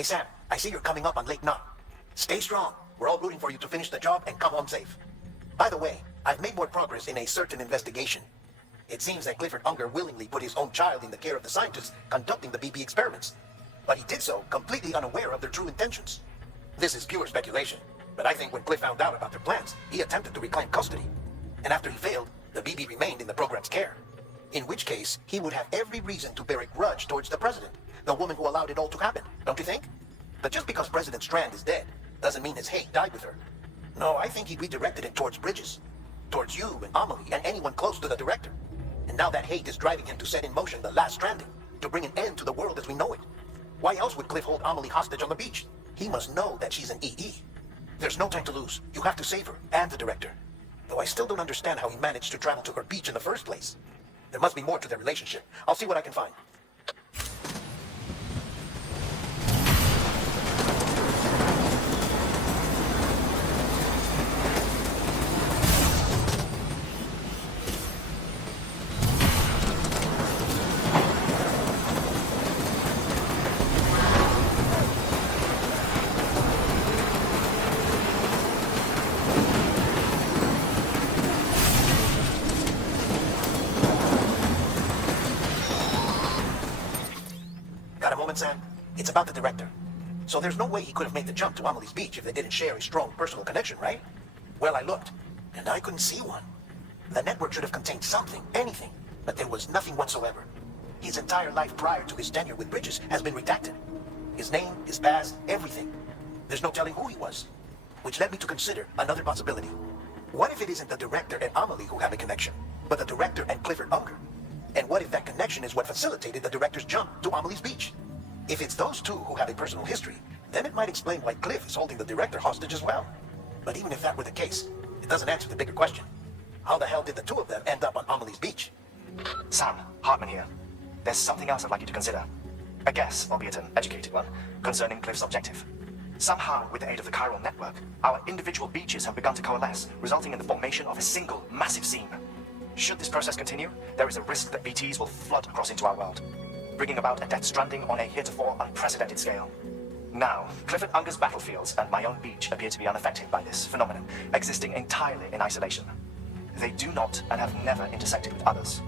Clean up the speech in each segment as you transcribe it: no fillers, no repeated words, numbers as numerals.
Hey Sam, I see you're coming up on Lake Knot. Stay strong. We're all rooting for you to finish the job and come home safe. By the way, I've made more progress in a certain investigation. It seems that Clifford Unger willingly put his own child in the care of the scientists conducting the BP experiments. But he did so completely unaware of their true intentions. This is pure speculation, but I think when Cliff found out about their plans, he attempted to reclaim custody. And after he failed, the BB remained in the program's care. In which case, he would have every reason to bear a grudge towards the president, the woman who allowed it all to happen, don't you think? But just because President Strand is dead, doesn't mean his hate died with her. No, I think he redirected it towards Bridges, towards you and Amelie and anyone close to the director. And now that hate is driving him to set in motion the last stranding, to bring an end to the world as we know it. Why else would Cliff hold Amelie hostage on the beach? He must know that she's an EE. There's no time to lose. You have to save her, and the director. Though I still don't understand how he managed to travel to her beach in the first place. There must be more to their relationship. I'll see what I can find. Got a moment, Sam? It's about the director. So there's no way he could have made the jump to Amelie's beach if they didn't share a strong personal connection, right? Well, I looked, and I couldn't see one. The network should have contained something, anything, but there was nothing whatsoever. His entire life prior to his tenure with Bridges has been redacted. His name, his past, everything. There's no telling who he was. Which led me to consider another possibility. What if it isn't the director and Amelie who have a connection, but the director and Clifford Unger? And what if that connection is what facilitated the director's jump to Amelie's beach? If it's those two who have a personal history, then it might explain why Cliff is holding the director hostage as well. But even if that were the case, it doesn't answer the bigger question. How the hell did the two of them end up on Amelie's beach? Sam, Hartman here. There's something else I'd like you to consider. A guess, albeit an educated one, concerning Cliff's objective. Somehow, with the aid of the chiral network, our individual beaches have begun to coalesce, resulting in the formation of a single, massive seam. Should this process continue, there is a risk that BTs will flood across into our world, bringing about a death stranding on a heretofore unprecedented scale. Now, Clifford Unger's battlefields and my own beach appear to be unaffected by this phenomenon, existing entirely in isolation. They do not and have never intersected with others.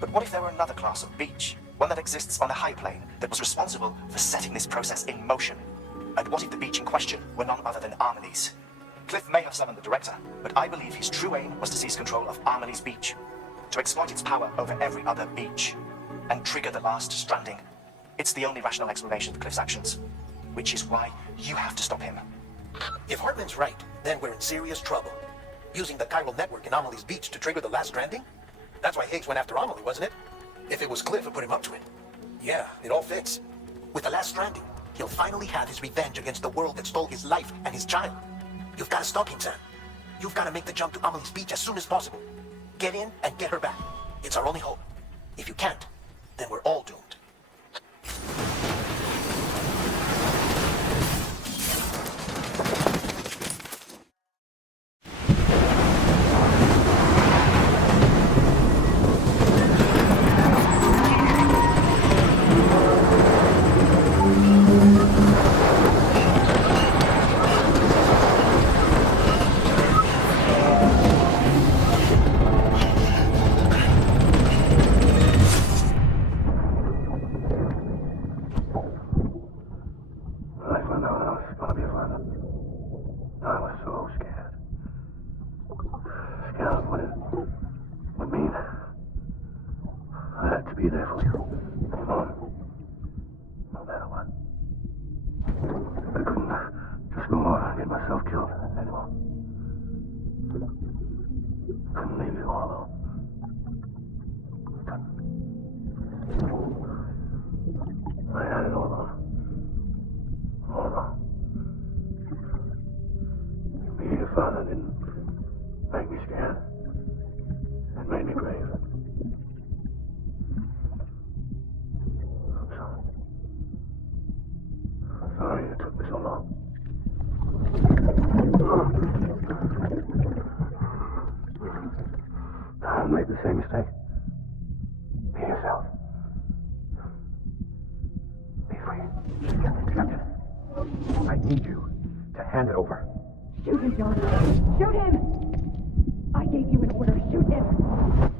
But what if there were another class of beach, one that exists on a high plane, that was responsible for setting this process in motion? And what if the beach in question were none other than Amelie's? Cliff may have summoned the director, but I believe his true aim was to seize control of Amelie's beach, to exploit its power over every other beach, and trigger the last stranding. It's the only rational explanation for Cliff's actions, which is why you have to stop him. If Hartman's right, then we're in serious trouble. Using the chiral network in Amelie's beach to trigger the last stranding? That's why Higgs went after Amelie, wasn't it? If it was Cliff who put him up to it. Yeah, it all fits. With the last stranding, he'll finally have his revenge against the world that stole his life and his child. You've got to stop him, Sam. You've got to make the jump to Amelie's beach as soon as possible. Get in and get her back. It's our only hope. If you can't, then we're all doomed. Be there for you. Come on. No matter what. I couldn't just go off and get myself killed anymore. Couldn't leave you all alone. I had it all wrong. All wrong. Being a father didn't make me scared. It made me brave. Sorry it took me so long. Don't make the same mistake. Be yourself. Be free. Hand it over. Shoot him, John. Shoot him! I gave you an order. Shoot him!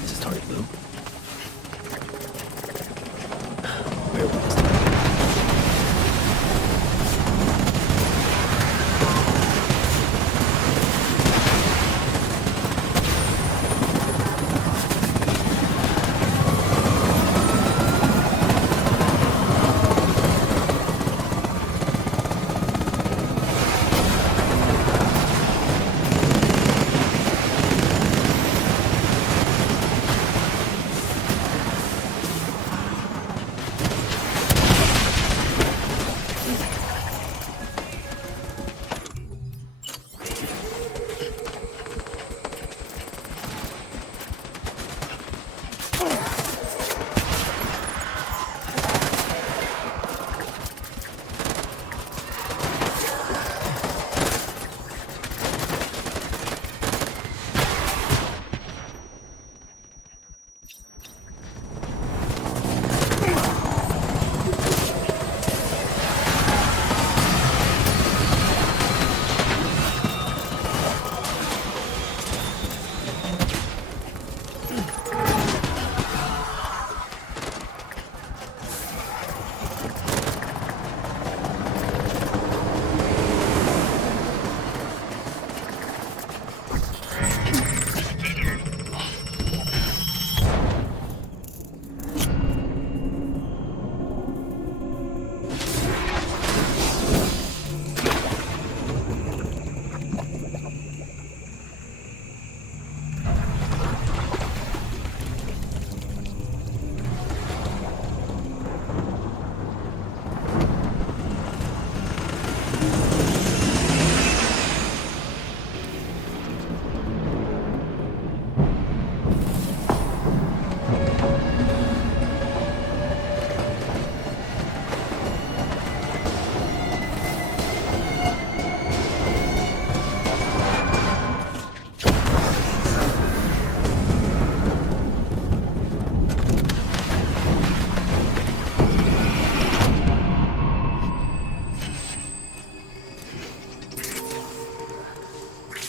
This is target blue. Where was this?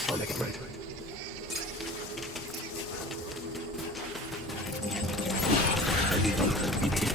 I'll make it right. I need all of that BT.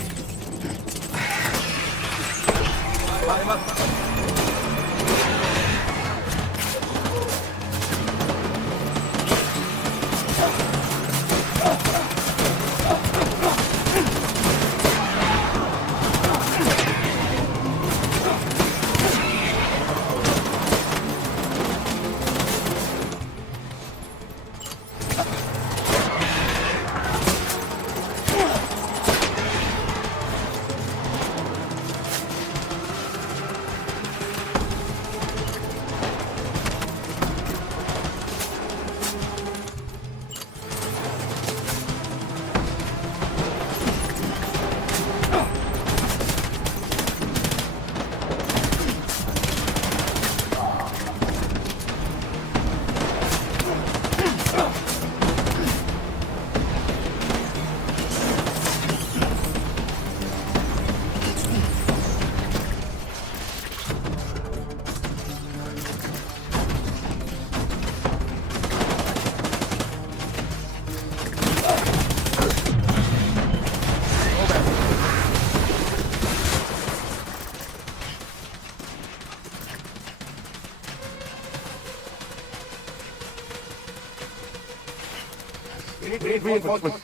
reinforcements.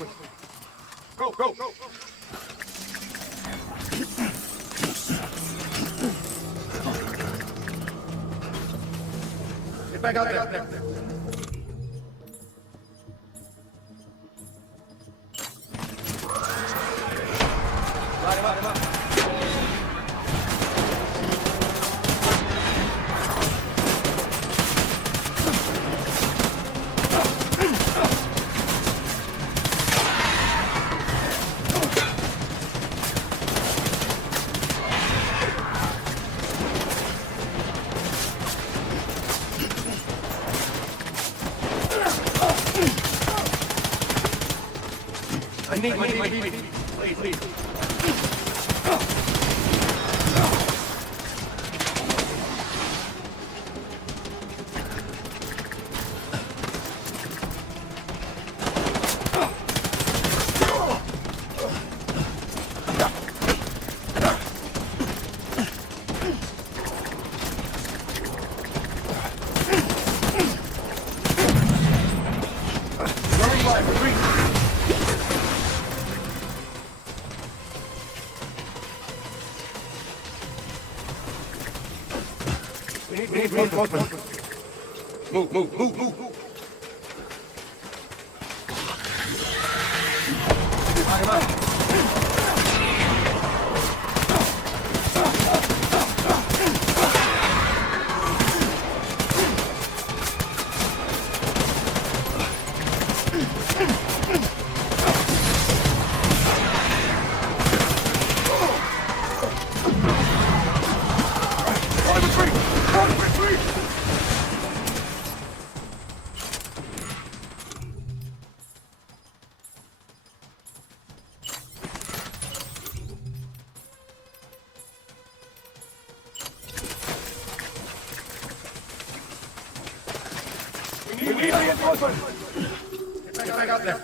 Go, go, go. Get back out there. Line him up. I need my baby. Please. We need reinforcements. Move. Line him up. We need reinforcements. Get back out there.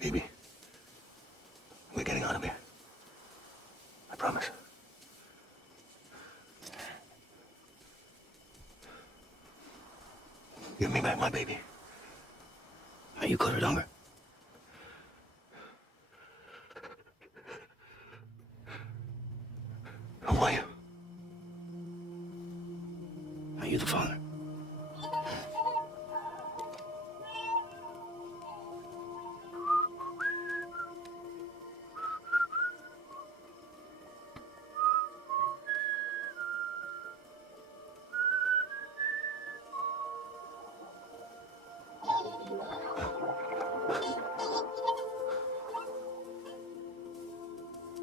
Baby, we're getting out of here. I promise. Give me back my baby. Are you cleared, Unger? Who are you? Are you the father?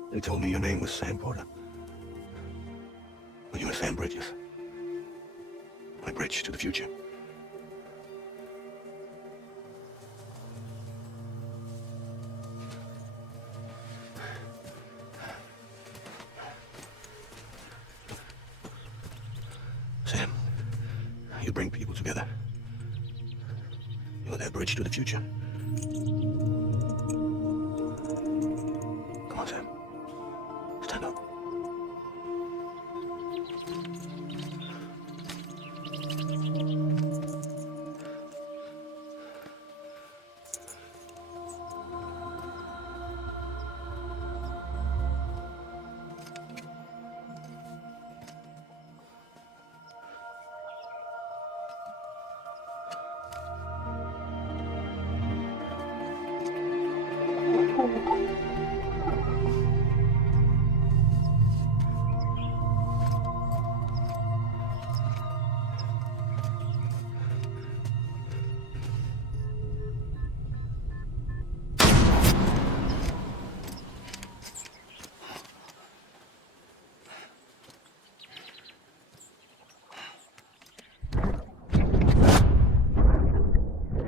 They told me your name was Sam Porter. Well, you were Sam Bridges. My bridge to the future. You bring people together. You're their bridge to the future. Come on, Sam. Stand up.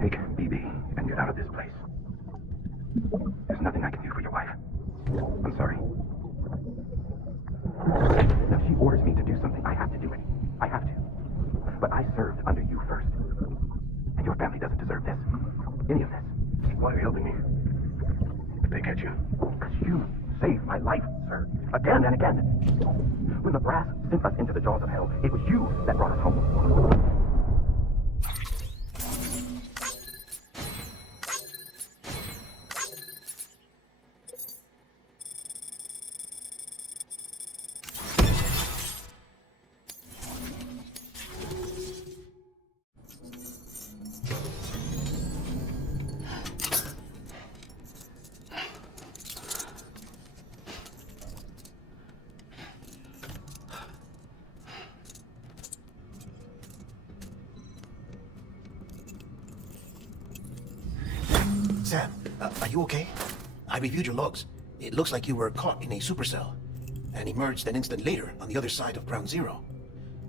Take BB and get out of this place. There's nothing I can do for your wife. I'm sorry. Now, she orders me to do something. I have to do it. I have to. But I served under you first. And your family doesn't deserve this. Any of this. Why are you helping me? If they catch you. Because you saved my life, sir. Again and again. When the brass sent us into the jaws of hell, it was you that brought us home. Sam, are you okay? I reviewed your logs. It looks like you were caught in a supercell and emerged an instant later on the other side of Ground Zero.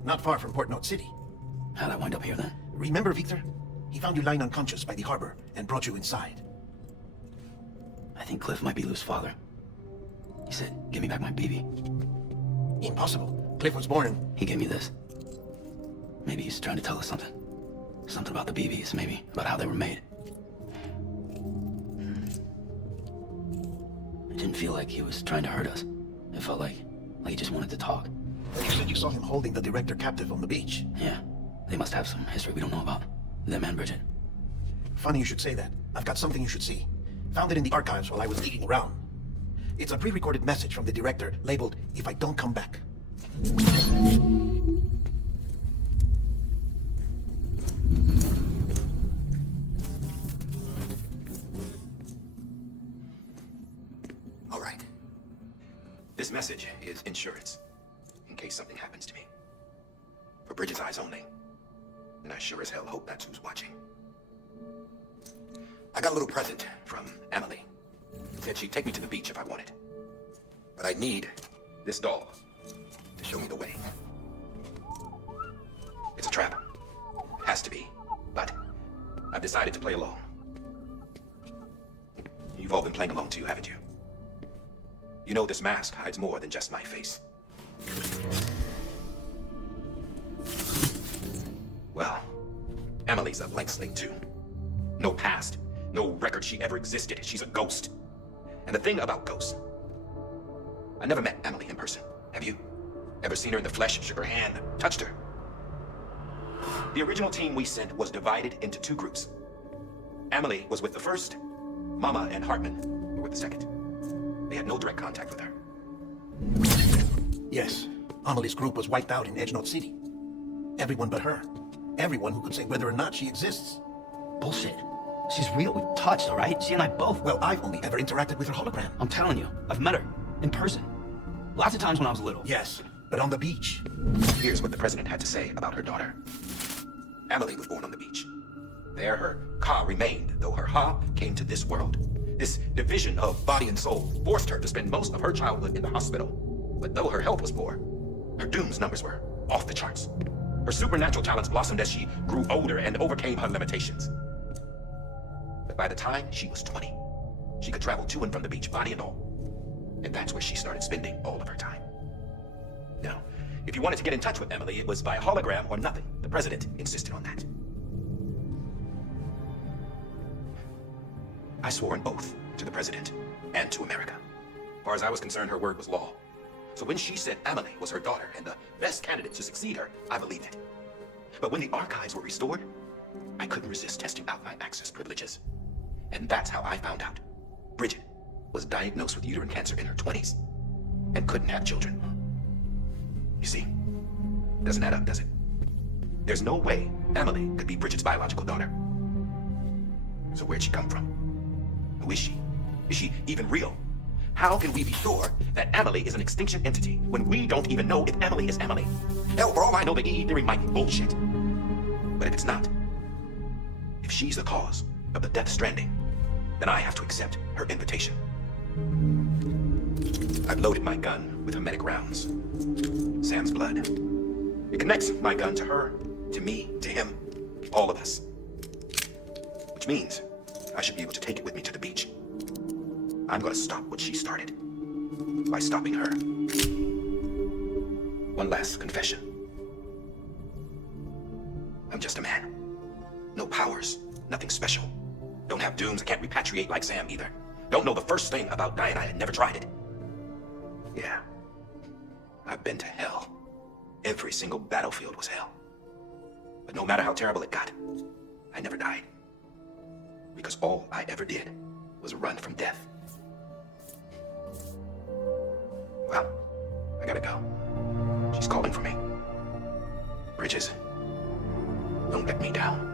Not far from Port Knot City. How'd I wind up here then? Remember Victor? He found you lying unconscious by the harbor and brought you inside. I think Cliff might be Lou's father. He said, give me back my BB. Impossible. Cliff was born in... He gave me this. Maybe he's trying to tell us something. Something about the BBs, maybe. About how they were made. It didn't feel like he was trying to hurt us. It felt like he just wanted to talk. You said you saw him holding the director captive on the beach. Yeah. They must have some history we don't know about. Them and Bridget. Funny you should say that. I've got something you should see. Found it in the archives while I was digging around. It's a pre-recorded message from the director labeled, "If I don't come back." All right. This message is insurance, in case something happens to me. For Bridget's eyes only. And I sure as hell hope that's who's watching. I got a little present from Emily. Said she'd take me to the beach if I wanted. But I need this doll to show me the way. It's a trap. Has to be. But I've decided to play along. You've all been playing along too, haven't you? You know this mask hides more than just my face. Well, Emily's a blank slate too. No past, no record she ever existed. She's a ghost. And the thing about ghosts, I never met Emily in person. Have you? Ever seen her in the flesh, shook her hand, touched her? The original team we sent was divided into two groups. Emily was with the first. Mama and Hartman were with the second. They had no direct contact with her. Yes, Amelie's group was wiped out in Edge Knot City. Everyone but her. Everyone who could say whether or not she exists. Bullshit. She's real. We touched, all right? She and I both. Well, I've only ever interacted with her hologram. I'm telling you, I've met her. In person. Lots of times when I was little. Yes, but on the beach. Here's what the president had to say about her daughter. Emily was born on the beach. There her Ka remained, though her Ha came to this world. This division of body and soul forced her to spend most of her childhood in the hospital. But though her health was poor, her Doom's numbers were off the charts. Her supernatural talents blossomed as she grew older and overcame her limitations. But by the time she was 20, she could travel to and from the beach, body and all. And that's where she started spending all of her time. Now, if you wanted to get in touch with Emily, it was by hologram or nothing. The president insisted on that. I swore an oath to the president and to America. As far as I was concerned, her word was law. So when she said Amelie was her daughter and the best candidate to succeed her, I believed it. But when the archives were restored, I couldn't resist testing out my access privileges. And that's how I found out Bridget was diagnosed with uterine cancer in her 20s and couldn't have children. You see, doesn't add up, does it? There's no way Amelie could be Bridget's biological daughter. So where'd she come from? Who is she? Is she even real? How can we be sure that Amelie is an extinction entity when we don't even know if Amelie is Amelie? Hell, for all I know, the EE theory might be bullshit. But if it's not, if she's the cause of the Death Stranding, then I have to accept her invitation. I've loaded my gun with hermetic rounds. Sam's blood. It connects my gun to her, to me, to him, all of us. Which means I should be able to take it with me to the beach. I'm gonna stop what she started by stopping her. One last confession. I'm just a man. No powers, nothing special. Don't have dooms, I can't repatriate like Sam either. Don't know the first thing about dying, I had never tried it. Yeah, I've been to hell. Every single battlefield was hell. But no matter how terrible it got, I never died. Because all I ever did was run from death. Well, I gotta go. She's calling for me. Bridges, don't let me down.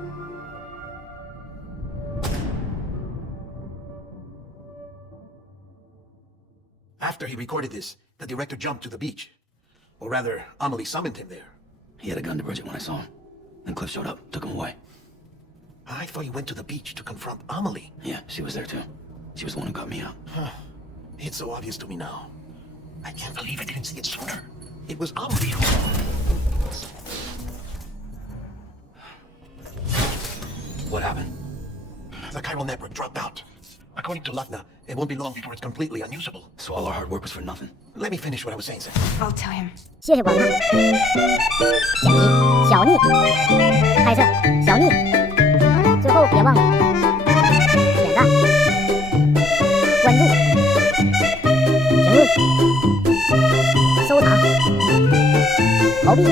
After he recorded this, the director jumped to the beach. Or rather, Amelie summoned him there. He had a gun to Bridget when I saw him. Then Cliff showed up, took him away. I thought he went to the beach to confront Amelie. Yeah, she was there too. She was the one who got me out. It's so obvious to me now. I can't believe I didn't see it sooner. It was Amelie. What happened? The chiral network dropped out. According to Lachna, it won't be long before it's completely unusable. So all our hard work was for nothing. Let me finish what I was saying, sir. I'll tell him. 谢谢观看。剪辑小逆，拍摄小逆。最后别忘了点赞、关注、评论、收藏、投币。